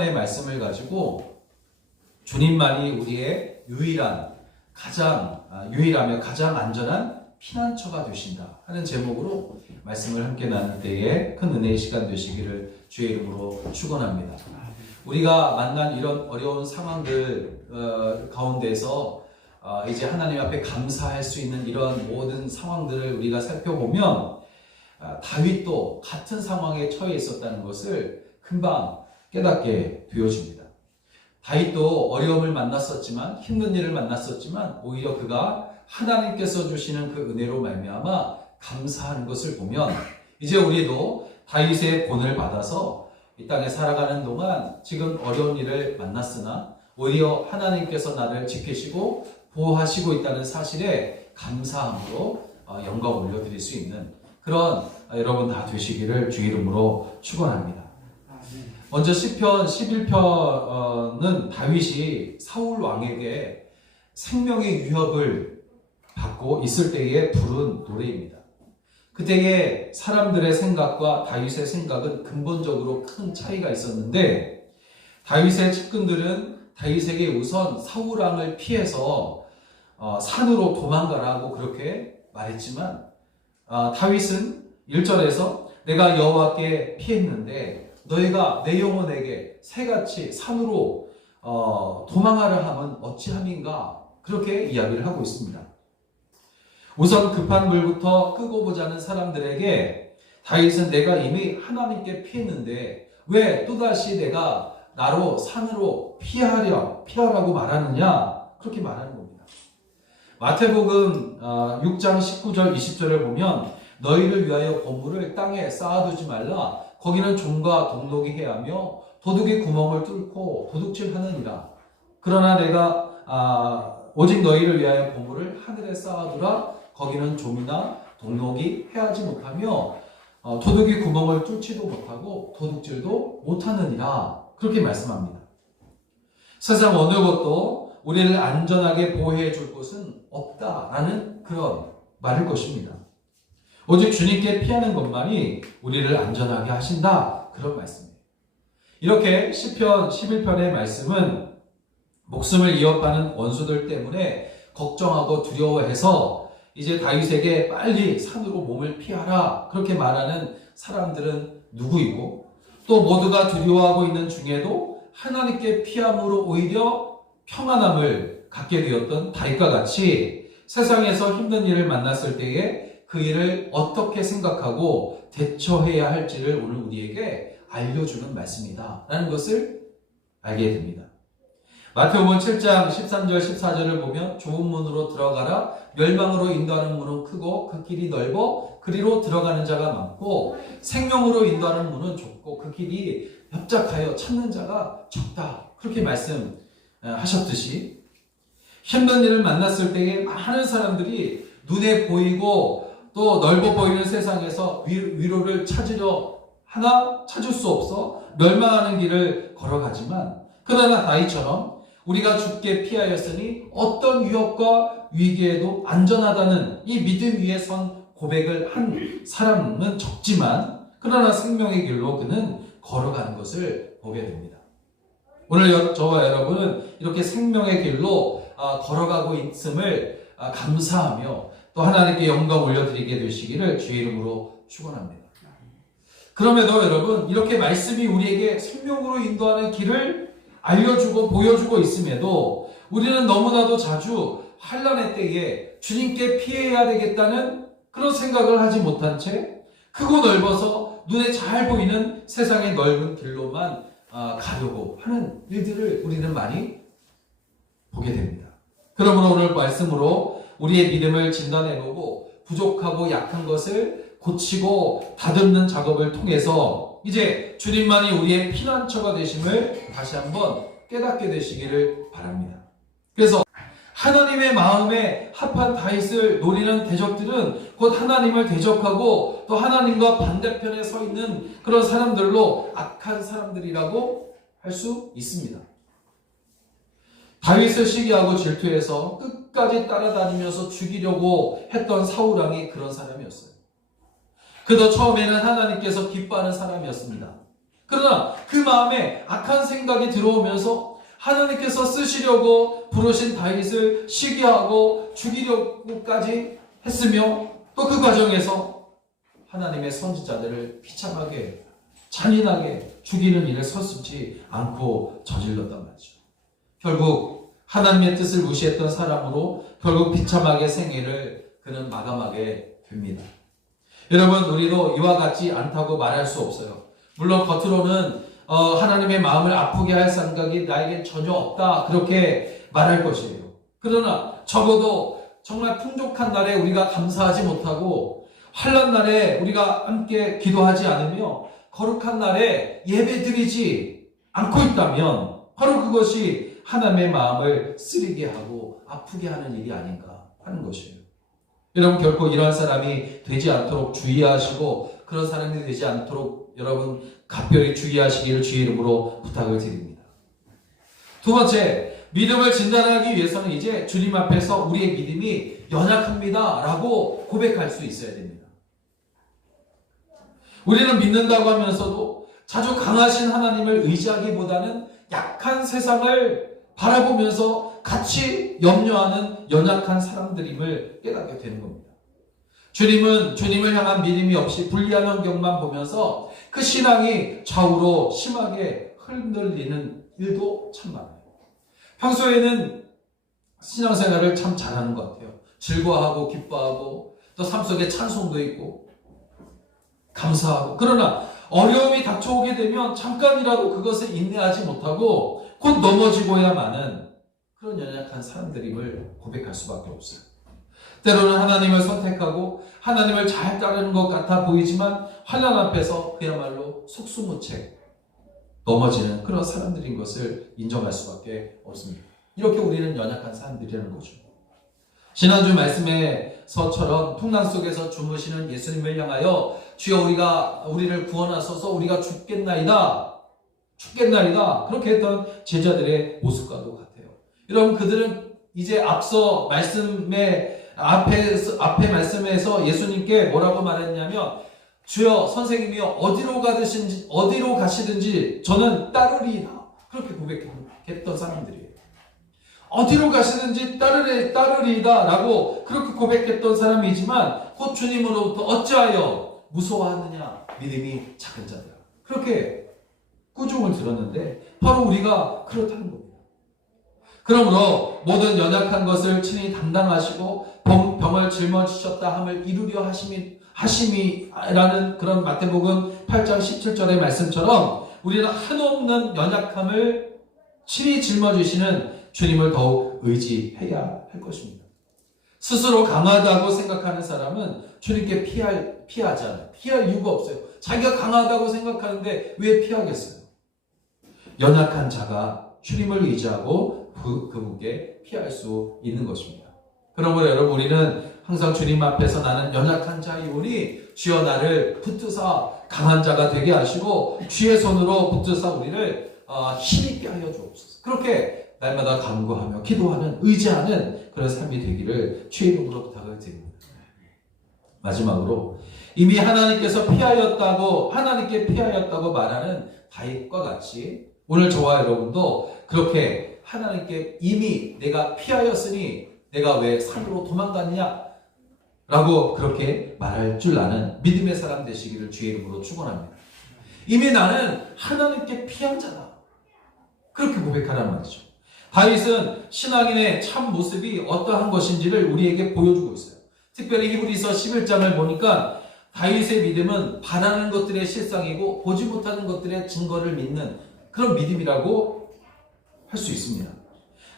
의 말씀을 가지고 주님만이 우리의 유일하며 가장 안전한 피난처가 되신다 하는 제목으로 말씀을 함께 나눌 때에 큰 은혜의 시간 되시기를 주의 이름으로 축원합니다. 우리가 만난 이런 어려운 상황들 가운데서 이제 하나님 앞에 감사할 수 있는 이런 모든 상황들을 우리가 살펴보면 다윗도 같은 상황에 처해 있었다는 것을 금방 깨닫게 되어집니다. 다윗도 어려움을 만났었지만, 힘든 일을 만났었지만, 오히려 그가 하나님께서 주시는 그 은혜로 말미암아 감사하는 것을 보면, 이제 우리도 다윗의 본을 받아서 이 땅에 살아가는 동안 지금 어려운 일을 만났으나 오히려 하나님께서 나를 지키시고 보호하시고 있다는 사실에 감사함으로 영광 올려드릴 수 있는 그런 여러분 다 되시기를 주 이름으로 축원합니다. 먼저 시편 11편은 다윗이 사울 왕에게 생명의 위협을 받고 있을 때에 부른 노래입니다. 그때의 사람들의 생각과 다윗의 생각은 근본적으로 큰 차이가 있었는데, 다윗의 측근들은 다윗에게 우선 사울 왕을 피해서 산으로 도망가라고 그렇게 말했지만, 다윗은 1절에서 내가 여호와께 피했는데 너희가 내 영혼에게 새같이 산으로 도망하라 함은 어찌함인가, 그렇게 이야기를 하고 있습니다. 우선 급한 물부터 끄고 보자는 사람들에게 다윗은 내가 이미 하나님께 피했는데 왜 또다시 내가 나로 산으로 피하라고 말하느냐, 그렇게 말하는 겁니다. 마태복음 6장 19절 20절을 보면 너희를 위하여 보물을 땅에 쌓아두지 말라. 거기는 종과 동독이 해하며 도둑이 구멍을 뚫고 도둑질하느니라. 그러나 내가 오직 너희를 위하여 보물을 하늘에 쌓아두라. 거기는 종이나 동독이 해하지 못하며 도둑이 구멍을 뚫지도 못하고 도둑질도 못하느니라. 그렇게 말씀합니다. 세상 어느 것도 우리를 안전하게 보호해 줄 곳은 없다라는 그런 말일 것입니다. 오직 주님께 피하는 것만이 우리를 안전하게 하신다, 그런 말씀이에요. 이렇게 시편 11편의 말씀은 목숨을 위협하는 원수들 때문에 걱정하고 두려워해서 이제 다윗에게 빨리 산으로 몸을 피하라, 그렇게 말하는 사람들은 누구이고, 또 모두가 두려워하고 있는 중에도 하나님께 피함으로 오히려 평안함을 갖게 되었던 다윗과 같이 세상에서 힘든 일을 만났을 때에 그 일을 어떻게 생각하고 대처해야 할지를 오늘 우리에게 알려주는 말씀이다 라는 것을 알게 됩니다. 마태복음 7장 13절 14절을 보면 좁은 문으로 들어가라. 멸망으로 인도하는 문은 크고 그 길이 넓어 그리로 들어가는 자가 많고 생명으로 인도하는 문은 좁고 그 길이 협착하여 찾는 자가 적다, 그렇게 말씀하셨듯이 힘든 일을 만났을 때에 많은 사람들이 눈에 보이고 또 넓어 보이는 세상에서 위로를 찾으려 하나 찾을 수 없어 멸망하는 길을 걸어가지만, 그러나 다윗처럼 우리가 주께 피하였으니 어떤 위협과 위기에도 안전하다는 이 믿음 위에 선 고백을 한 사람은 적지만, 그러나 생명의 길로 그는 걸어가는 것을 보게 됩니다. 오늘 저와 여러분은 이렇게 생명의 길로 걸어가고 있음을 감사하며 또 하나님께 영광 올려드리게 되시기를 주의 이름으로 축원합니다. 그럼에도 여러분, 이렇게 말씀이 우리에게 생명으로 인도하는 길을 알려주고 보여주고 있음에도 우리는 너무나도 자주 환난의 때에 주님께 피해야 되겠다는 그런 생각을 하지 못한 채 크고 넓어서 눈에 잘 보이는 세상의 넓은 길로만 가려고 하는 일들을 우리는 많이 보게 됩니다. 그러므로 오늘 말씀으로 우리의 믿음을 진단해보고 부족하고 약한 것을 고치고 다듬는 작업을 통해서 이제 주님만이 우리의 피난처가 되심을 다시 한번 깨닫게 되시기를 바랍니다. 그래서 하나님의 마음에 합한 다윗을 노리는 대적들은 곧 하나님을 대적하고 또 하나님과 반대편에 서 있는 그런 사람들로 악한 사람들이라고 할 수 있습니다. 다윗을 시기하고 질투해서 끝까지 따라다니면서 죽이려고 했던 사울 왕이 그런 사람이었어요. 그도 처음에는 하나님께서 기뻐하는 사람이었습니다. 그러나 그 마음에 악한 생각이 들어오면서 하나님께서 쓰시려고 부르신 다윗을 시기하고 죽이려고까지 했으며, 또 그 과정에서 하나님의 선지자들을 비참하게 잔인하게 죽이는 일을 서슴지 않고 저질렀단 말이죠. 결국 하나님의 뜻을 무시했던 사람으로 결국 비참하게 생애를 그는 마감하게 됩니다. 여러분, 우리도 이와 같지 않다고 말할 수 없어요. 물론 겉으로는 하나님의 마음을 아프게 할 생각이 나에겐 전혀 없다, 그렇게 말할 것이에요. 그러나 적어도 정말 풍족한 날에 우리가 감사하지 못하고 환난 날에 우리가 함께 기도하지 않으며 거룩한 날에 예배드리지 않고 있다면 바로 그것이 하나님의 마음을 쓰리게 하고 아프게 하는 일이 아닌가 하는 것이에요. 여러분, 결코 이러한 사람이 되지 않도록 주의하시고 그런 사람이 되지 않도록 여러분 각별히 주의하시기를 주의 이름으로 부탁을 드립니다. 두 번째, 믿음을 진단하기 위해서는 이제 주님 앞에서 우리의 믿음이 연약합니다 라고 고백할 수 있어야 됩니다. 우리는 믿는다고 하면서도 자주 강하신 하나님을 의지하기보다는 약한 세상을 바라보면서 같이 염려하는 연약한 사람들임을 깨닫게 되는 겁니다. 주님은 주님을 향한 믿음이 없이 불리한 환경만 보면서 그 신앙이 좌우로 심하게 흔들리는 일도 참 많아요. 평소에는 신앙생활을 참 잘하는 것 같아요. 즐거워하고 기뻐하고 또 삶 속에 찬송도 있고 감사하고, 그러나 어려움이 닥쳐오게 되면 잠깐이라도 그것을 인내하지 못하고 곧 넘어지고야만은 그런 연약한 사람들임을 고백할 수밖에 없어요. 때로는 하나님을 선택하고 하나님을 잘 따르는 것 같아 보이지만 환난 앞에서 그야말로 속수무책 넘어지는 그런 사람들인 것을 인정할 수밖에 없습니다. 이렇게 우리는 연약한 사람들이라는 거죠. 지난주 말씀에서처럼 풍랑 속에서 주무시는 예수님을 향하여 주여 우리를 구원하소서, 우리가 죽겠나이다 그렇게 했던 제자들의 모습과도 같아요. 여러분, 그들은 이제 앞서 앞에 말씀에서 예수님께 뭐라고 말했냐면 주여 선생님이여 어디로 가시든지 저는 따르리이다, 그렇게 고백했던 사람들이에요. 어디로 가시든지 따르리이다 라고 그렇게 고백했던 사람이지만 곧 주님으로부터 어찌하여 무서워하느냐 믿음이 작은 자들아, 그렇게 꾸중을 들었는데 바로 우리가 그렇다는 겁니다. 그러므로 모든 연약한 것을 친히 담당하시고 병을 짊어지셨다 함을 이루려 하심이라는 그런 마태복음 8장 17절의 말씀처럼 우리는 한없는 연약함을 친히 짊어지시는 주님을 더욱 의지해야 할 것입니다. 스스로 강하다고 생각하는 사람은 주님께 피하잖아요. 피할 이유가 없어요. 자기가 강하다고 생각하는데 왜 피하겠어요? 연약한 자가 주님을 의지하고 그분께 피할 수 있는 것입니다. 그러므로 여러분, 우리는 항상 주님 앞에서 나는 연약한 자이오니 주여 나를 붙드사 강한 자가 되게 하시고 주의 손으로 붙드사 우리를 힘있게 하여 주옵소서, 그렇게 날마다 간구하며 기도하는 의지하는 그런 삶이 되기를 주의 이름으로 부탁을 드립니다. 마지막으로 이미 하나님께 피하였다고 말하는 다윗과 같이 오늘 저와 여러분도 그렇게 하나님께 이미 내가 피하였으니 내가 왜 산으로 도망갔느냐 라고 그렇게 말할 줄 아는 믿음의 사람 되시기를 주의 이름으로 축원합니다. 이미 나는 하나님께 피한 자다, 그렇게 고백하란 말이죠. 다윗은 신앙인의 참 모습이 어떠한 것인지를 우리에게 보여주고 있어요. 특별히 히브리서 11장을 보니까 다윗의 믿음은 바라는 것들의 실상이고 보지 못하는 것들의 증거를 믿는 그런 믿음이라고 할 수 있습니다.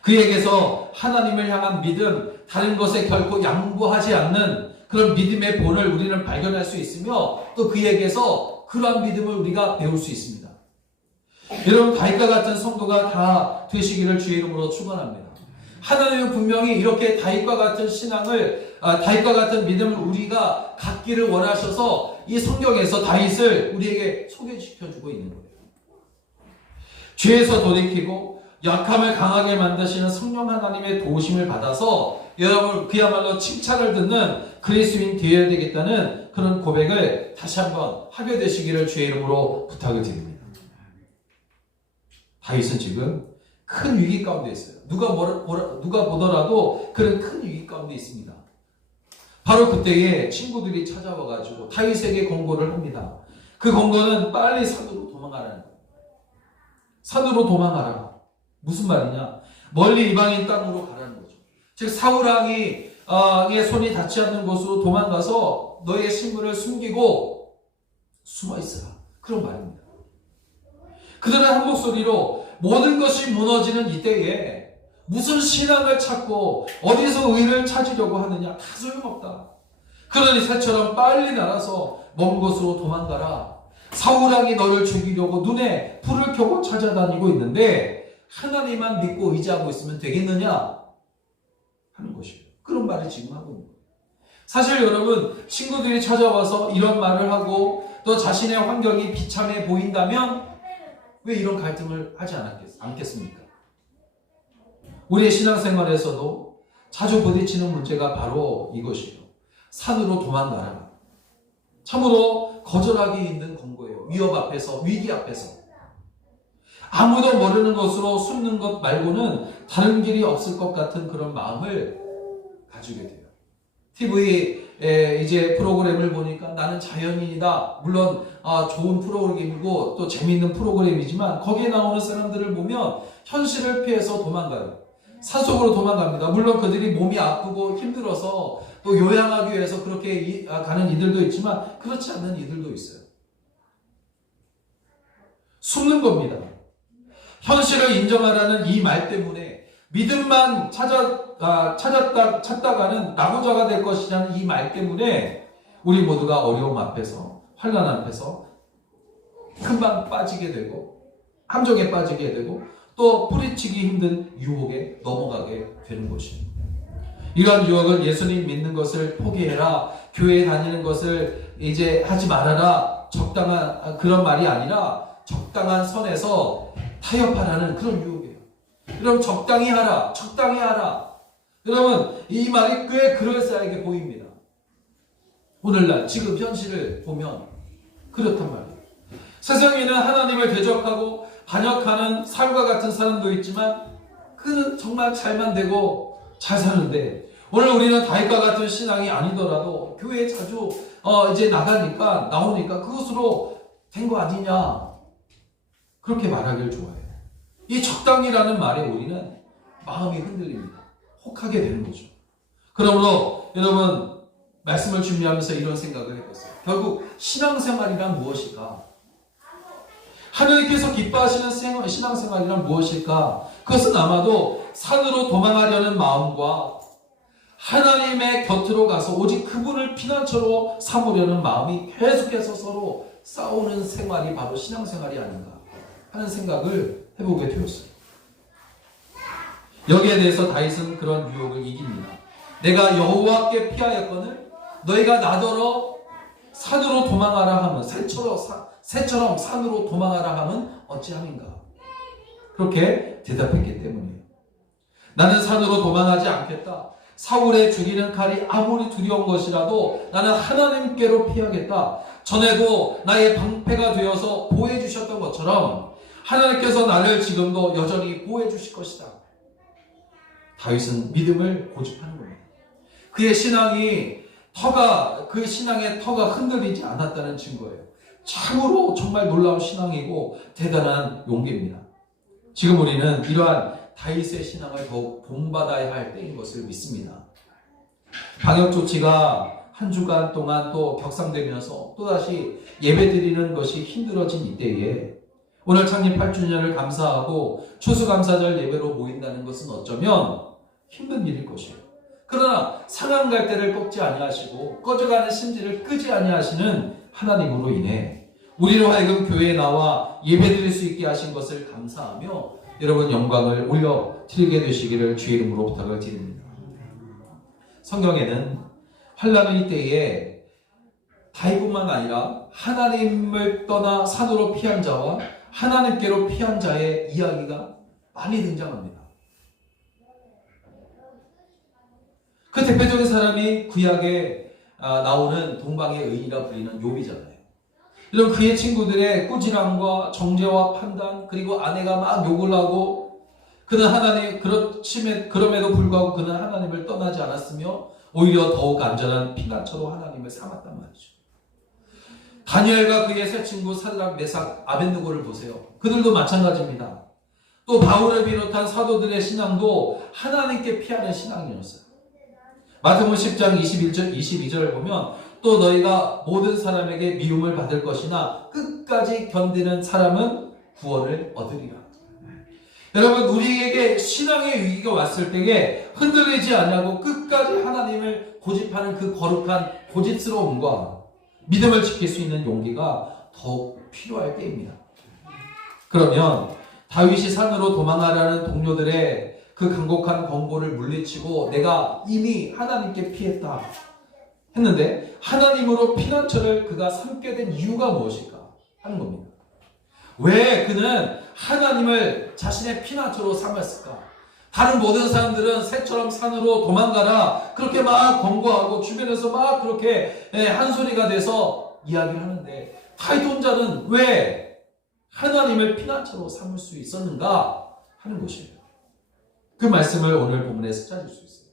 그에게서 하나님을 향한 믿음, 다른 것에 결코 양보하지 않는 그런 믿음의 본을 우리는 발견할 수 있으며 또 그에게서 그러한 믿음을 우리가 배울 수 있습니다. 여러분, 다윗과 같은 성도가 다 되시기를 주의 이름으로 축원합니다. 하나님은 분명히 이렇게 다윗과 같은 신앙을, 다윗과 같은 믿음을 우리가 갖기를 원하셔서 이 성경에서 다윗을 우리에게 소개시켜주고 있는 거예요. 죄에서 돌이키고 약함을 강하게 만드시는 성령 하나님의 도우심을 받아서 여러분 그야말로 칭찬을 듣는 그리스도인 되어야 되겠다는 그런 고백을 다시 한번 하게 되시기를 주의 이름으로 부탁을 드립니다. 다윗은 지금 큰 위기 가운데 있어요. 누가 보더라도 그런 큰 위기 가운데 있습니다. 바로 그때에 친구들이 찾아와가지고 다윗에게 권고를 합니다. 그 권고는 빨리 산으로 도망가라는 거예요. 산으로 도망가라. 무슨 말이냐? 멀리 이방인 땅으로 가라는 거죠. 즉 사울왕이 손이 닿지 않는 곳으로 도망가서 너의 신분을 숨기고 숨어 있어라. 그런 말입니다. 그들은 한 목소리로 모든 것이 무너지는 이때에 무슨 신앙을 찾고 어디서 의를 찾으려고 하느냐? 다 소용없다. 그러니 새처럼 빨리 날아서 먼 곳으로 도망가라. 사울왕이 너를 죽이려고 눈에 불을 켜고 찾아다니고 있는데 하나님만 믿고 의지하고 있으면 되겠느냐? 하는 것이에요. 그런 말을 지금 하고 있는 거예요. 사실 여러분, 친구들이 찾아와서 이런 말을 하고 또 자신의 환경이 비참해 보인다면 왜 이런 갈등을 하지 않겠습니까? 우리의 신앙생활에서도 자주 부딪히는 문제가 바로 이것이에요. 산으로 도망가라. 참으로 거절하기 힘든 권고예요. 위협 앞에서, 위기 앞에서. 아무도 모르는 것으로 숨는 것 말고는 다른 길이 없을 것 같은 그런 마음을 가지게 돼요. TV에 이제 프로그램을 보니까 나는 자연인이다. 물론 좋은 프로그램이고 또 재미있는 프로그램이지만 거기에 나오는 사람들을 보면 현실을 피해서 도망가요. 산속으로 도망갑니다. 물론 그들이 몸이 아프고 힘들어서 또 요양하기 위해서 그렇게 가는 이들도 있지만 그렇지 않는 이들도 있어요. 숨는 겁니다. 현실을 인정하라는 이 말 때문에 믿음만 찾다가는 낙오자가 될 것이라는 이 말 때문에 우리 모두가 어려움 앞에서, 환난 앞에서 금방 빠지게 되고 함정에 빠지게 되고 또 뿌리치기 힘든 유혹에 넘어가게 되는 것입니다. 이러한 유혹은 예수님 믿는 것을 포기해라, 교회에 다니는 것을 이제 하지 말아라, 적당한 그런 말이 아니라 적당한 선에서 타협하라는 그런 유혹이에요. 여러분, 적당히 하라, 적당히 하라. 여러분, 이 말이 꽤 그럴싸하게 보입니다. 오늘날 지금 현실을 보면 그렇단 말이에요. 세상에는 하나님을 대적하고 반역하는 사울과 같은 사람도 있지만 그는 정말 잘만 되고 잘 사는데, 오늘 우리는 다윗과 같은 신앙이 아니더라도 교회에 자주 이제 나오니까 그것으로 된 거 아니냐, 그렇게 말하길 좋아해요. 이 적당이라는 말에 우리는 마음이 흔들립니다. 혹하게 되는 거죠. 그러므로 여러분, 말씀을 준비하면서 이런 생각을 해봤어요. 결국 신앙생활이란 무엇일까? 하나님께서 기뻐하시는 신앙생활이란 무엇일까? 그것은 아마도 산으로 도망하려는 마음과 하나님의 곁으로 가서 오직 그분을 피난처로 삼으려는 마음이 계속해서 서로 싸우는 생활이 바로 신앙생활이 아닌가 하는 생각을 해보게 되었어요. 여기에 대해서 다윗은 그런 유혹을 이깁니다. 내가 여호와께 피하였거늘 너희가 나더러 산으로 도망하라 하면, 새처럼 산으로 도망하라 하면 어찌함인가? 그렇게 대답했기 때문이에요. 나는 산으로 도망하지 않겠다. 사울의 죽이는 칼이 아무리 두려운 것이라도 나는 하나님께로 피하겠다. 전에도 나의 방패가 되어서 보호해 주셨던 것처럼 하나님께서 나를 지금도 여전히 보호해 주실 것이다. 다윗은 믿음을 고집하는 겁니다. 그의 그 신앙의 터가 흔들리지 않았다는 증거예요. 참으로 정말 놀라운 신앙이고 대단한 용기입니다. 지금 우리는 이러한 다윗의 신앙을 더욱 본받아야 할 때인 것을 믿습니다. 방역 조치가 한 주간 동안 또 격상되면서 또다시 예배드리는 것이 힘들어진 이때에 오늘 창립 8주년을 감사하고 추수감사절 예배로 모인다는 것은 어쩌면 힘든 일일 것이에요. 그러나 상한 갈대를 꺾지 아니하시고 꺼져가는 심지를 끄지 아니하시는 하나님으로 인해 우리로 하여금 교회에 나와 예배드릴 수 있게 하신 것을 감사하며 여러분 영광을 올려드리게 되시기를 주의 이름으로 부탁을 드립니다. 성경에는 환난의 때에 다윗뿐만 아니라 하나님을 떠나 산으로 피한 자와 하나님께로 피한 자의 이야기가 많이 등장합니다. 그 대표적인 사람이 구약에 나오는 동방의 의인이라 불리는 욥이잖아요. 이런 그의 친구들의 꾸지람과 정죄와 판단, 그리고 아내가 막 욕을 하고, 그는 그럼에도 불구하고 그는 하나님을 떠나지 않았으며 오히려 더욱 안전한 피난처로 하나님을 삼았단 말이죠. 다니엘과 그의 세 친구 사드락, 메삭, 아벳느고를 보세요. 그들도 마찬가지입니다. 또 바울을 비롯한 사도들의 신앙도 하나님께 피하는 신앙이었어요. 마태복음 10장 22절을 보면 또 너희가 모든 사람에게 미움을 받을 것이나 끝까지 견디는 사람은 구원을 얻으리라. 여러분, 우리에게 신앙의 위기가 왔을 때에 흔들리지 않냐고 끝까지 하나님을 고집하는 그 거룩한 고집스러움과 믿음을 지킬 수 있는 용기가 더욱 필요할 때입니다. 그러면 다윗이 산으로 도망하라는 동료들의 그 간곡한 권고를 물리치고 내가 이미 하나님께 피했다 했는데 하나님으로 피난처를 그가 삼게 된 이유가 무엇일까 하는 겁니다. 왜 그는 하나님을 자신의 피난처로 삼았을까? 다른 모든 사람들은 새처럼 산으로 도망가라 그렇게 막 권고하고 주변에서 막 그렇게 한 소리가 돼서 이야기를 하는데 다윗 혼자는 왜 하나님을 피난처로 삼을 수 있었는가 하는 것이에요. 그 말씀을 오늘 본문에서 찾을 수 있어요.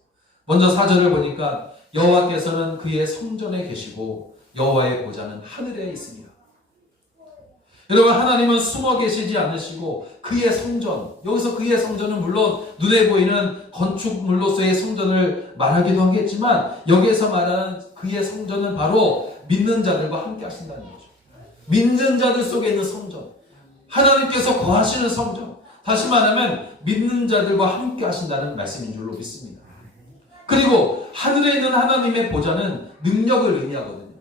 먼저 4절을 보니까 여호와께서는 그의 성전에 계시고 여호와의 보좌는 하늘에 있습니다. 여러분, 하나님은 숨어 계시지 않으시고 그의 성전, 여기서 그의 성전은 물론 눈에 보이는 건축물로서의 성전을 말하기도 하겠지만 여기에서 말하는 그의 성전은 바로 믿는 자들과 함께 하신다는 거죠. 믿는 자들 속에 있는 성전, 하나님께서 거하시는 성전, 다시 말하면 믿는 자들과 함께 하신다는 말씀인 줄로 믿습니다. 그리고 하늘에 있는 하나님의 보좌는 능력을 의미하거든요.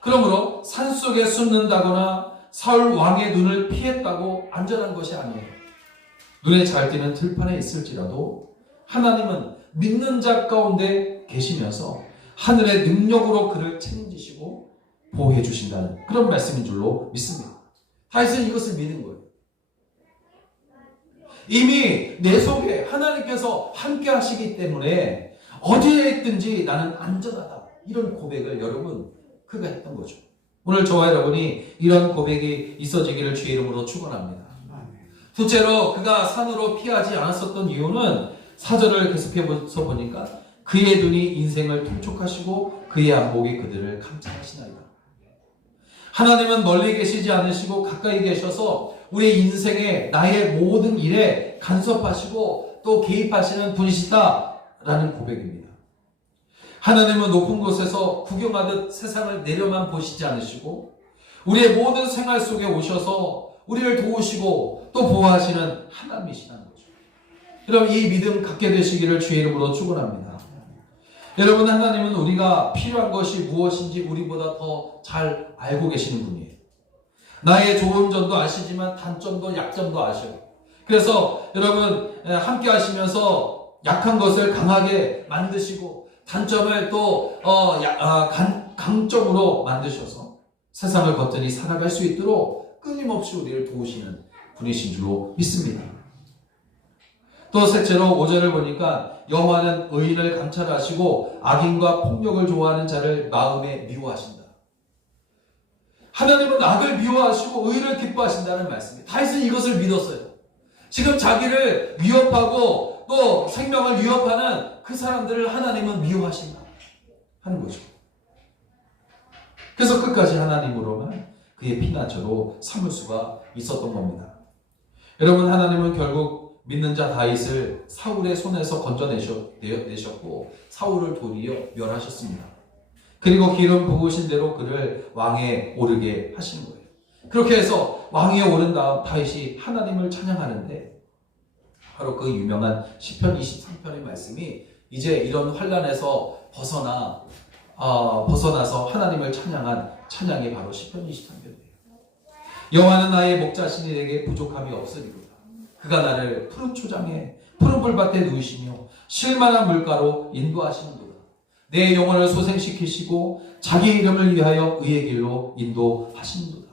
그러므로 산속에 숨는다거나 사울 왕의 눈을 피했다고 안전한 것이 아니에요. 눈에 잘 띄는 들판에 있을지라도 하나님은 믿는 자 가운데 계시면서 하늘의 능력으로 그를 책임지시고 보호해 주신다는 그런 말씀인 줄로 믿습니다. 다윗은 이것을 믿는 거예요. 이미 내 속에 하나님께서 함께 하시기 때문에 어디에 있든지 나는 안전하다. 이런 고백을 여러분 그가 했던 거죠. 오늘 저와 여러분이 이런 고백이 있어지기를 주의 이름으로 축원합니다. 둘째로 그가 산으로 피하지 않았었던 이유는 4절을 계속해서 보니까 그의 눈이 인생을 통촉하시고 그의 안목이 그들을 감찰하시나이다. 하나님은 멀리 계시지 않으시고 가까이 계셔서 우리의 인생에 나의 모든 일에 간섭하시고 또 개입하시는 분이시다라는 고백입니다. 하나님은 높은 곳에서 구경하듯 세상을 내려만 보시지 않으시고 우리의 모든 생활 속에 오셔서 우리를 도우시고 또 보호하시는 하나님이시라는 거죠. 여러분, 이 믿음 갖게 되시기를 주의 이름으로 축원합니다. 여러분, 하나님은 우리가 필요한 것이 무엇인지 우리보다 더 잘 알고 계시는 분이에요. 나의 좋은 점도 아시지만 단점도 약점도 아셔요. 그래서 여러분 함께 하시면서 약한 것을 강하게 만드시고 단점을 또 강점으로 만드셔서 세상을 겉들이 살아갈 수 있도록 끊임없이 우리를 도우시는 분이신 줄로 믿습니다. 또 셋째로 5절을 보니까 여호와는 의인을 감찰하시고 악인과 폭력을 좋아하는 자를 마음에 미워하신다. 하나님은 악을 미워하시고 의를 기뻐하신다는 말씀이에요. 다윗은 이것을 믿었어요. 지금 자기를 위협하고 또 생명을 위협하는 그 사람들을 하나님은 미워하신다 하는 거죠. 그래서 끝까지 하나님으로만 그의 피난처로 삼을 수가 있었던 겁니다. 여러분, 하나님은 결국 믿는 자 다윗을 사울의 손에서 건져내셨고 사울을 도리어 멸하셨습니다. 그리고 기름 부으신 대로 그를 왕에 오르게 하신 거예요. 그렇게 해서 왕위에 오른 다음 다윗이 하나님을 찬양하는데 바로 그 유명한 시편 23편의 말씀이 이제 이런 환난에서 벗어나서 하나님을 찬양한 찬양이 바로 시편 23편이에요. 여호와는 나의 목자시니 내게 부족함이 없으리로다. 그가 나를 푸른 초장에 푸른 불밭에 누이시며 쉴만한 물가로 인도하시는도다. 내 영혼을 소생시키시고 자기 이름을 위하여 의의 길로 인도하시는도다.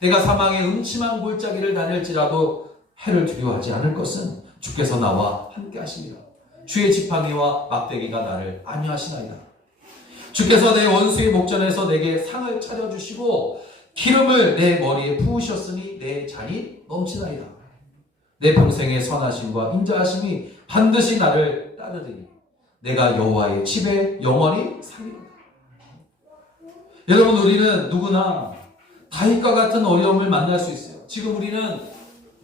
내가 사망의 음침한 골짜기를 다닐지라도 해를 두려워하지 않을 것은 주께서 나와 함께 하시리라. 주의 지팡이와 막대기가 나를 안위하시나이다. 주께서 내 원수의 목전에서 내게 상을 차려주시고 기름을 내 머리에 부으셨으니 내 잔이 넘치나이다. 내 평생의 선하심과 인자하심이 반드시 나를 따르리니 내가 여호와의 집에 영원히 살리로다. 여러분, 우리는 누구나 다윗과 같은 어려움을 만날 수 있어요. 지금 우리는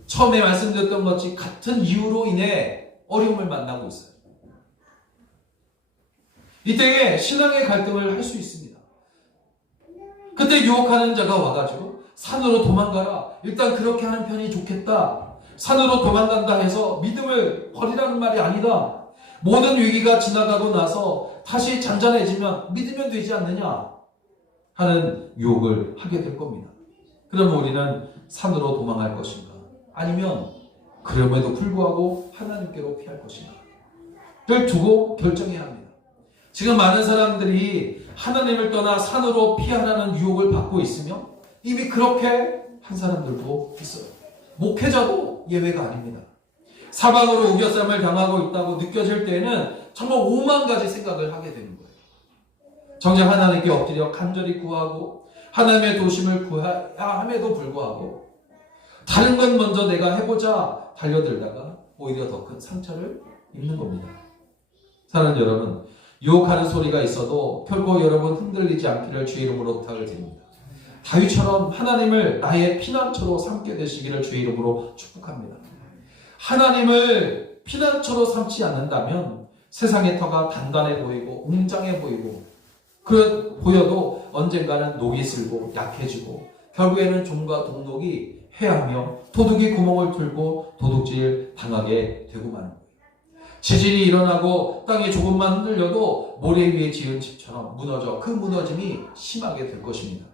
처음에 말씀드렸던 것이 같은 이유로 인해 어려움을 만나고 있어요. 이때에 신앙의 갈등을 할 수 있습니다. 그때 유혹하는 자가 와가지고 산으로 도망가라. 일단 그렇게 하는 편이 좋겠다. 산으로 도망간다 해서 믿음을 버리라는 말이 아니다. 모든 위기가 지나가고 나서 다시 잔잔해지면 믿으면 되지 않느냐 하는 유혹을 하게 될 겁니다. 그럼 우리는 산으로 도망할 것인가? 아니면 그럼에도 불구하고 하나님께로 피할 것인가? 를 두고 결정해야 합니다. 지금 많은 사람들이 하나님을 떠나 산으로 피하라는 유혹을 받고 있으며 이미 그렇게 한 사람들도 있어요. 목회자도 예외가 아닙니다. 사방으로 우겨쌈을 당하고 있다고 느껴질 때에는 정말 오만 가지 생각을 하게 되는 거예요. 정작 하나님께 엎드려 간절히 구하고 하나님의 도심을 구해야 함에도 불구하고 다른 건 먼저 내가 해보자 달려들다가 오히려 더 큰 상처를 입는 겁니다. 사랑하는 여러분, 유혹하는 소리가 있어도 결코 여러분 흔들리지 않기를 주의 이름으로 부탁을 드립니다. 다윗처럼 하나님을 나의 피난처로 삼게 되시기를 주의 이름으로 축복합니다. 하나님을 피난처로 삼지 않는다면 세상의 터가 단단해 보이고 웅장해 보이고 보여도 언젠가는 녹이 슬고 약해지고 결국에는 종과 동록이 해하며 도둑이 구멍을 뚫고 도둑질 당하게 되고 마는 거예요. 지진이 일어나고 땅이 조금만 흔들려도 모래 위에 지은 집처럼 무너져 그 무너짐이 심하게 될 것입니다.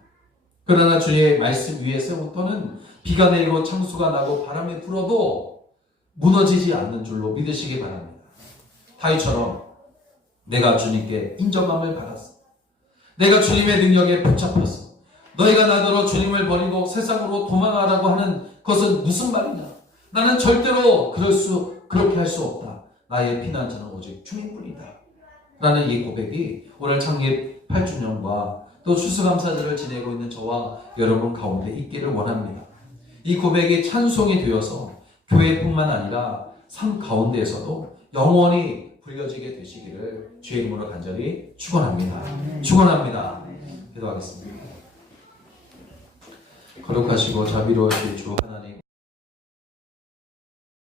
그러나 주의 말씀 위에서부터는 비가 내리고 창수가 나고 바람이 불어도 무너지지 않는 줄로 믿으시기 바랍니다. 다윗처럼 내가 주님께 인정함을 받았어. 내가 주님의 능력에 붙잡혔어. 너희가 나더러 주님을 버리고 세상으로 도망하라고 하는 것은 무슨 말이냐? 나는 절대로 그렇게 할 수 없다. 나의 피난처는 오직 주님뿐이다. 라는 이 고백이 오늘 창립 8주년과 또 추수감사절을 지내고 있는 저와 여러분 가운데 있기를 원합니다. 이 고백이 찬송이 되어서 교회뿐만 아니라 삶 가운데에서도 영원히 불려지게 되시기를 주의 이름으로 간절히 축원합니다. 축원합니다. 기도하겠습니다. 거룩하시고 자비로우실 주 하나님,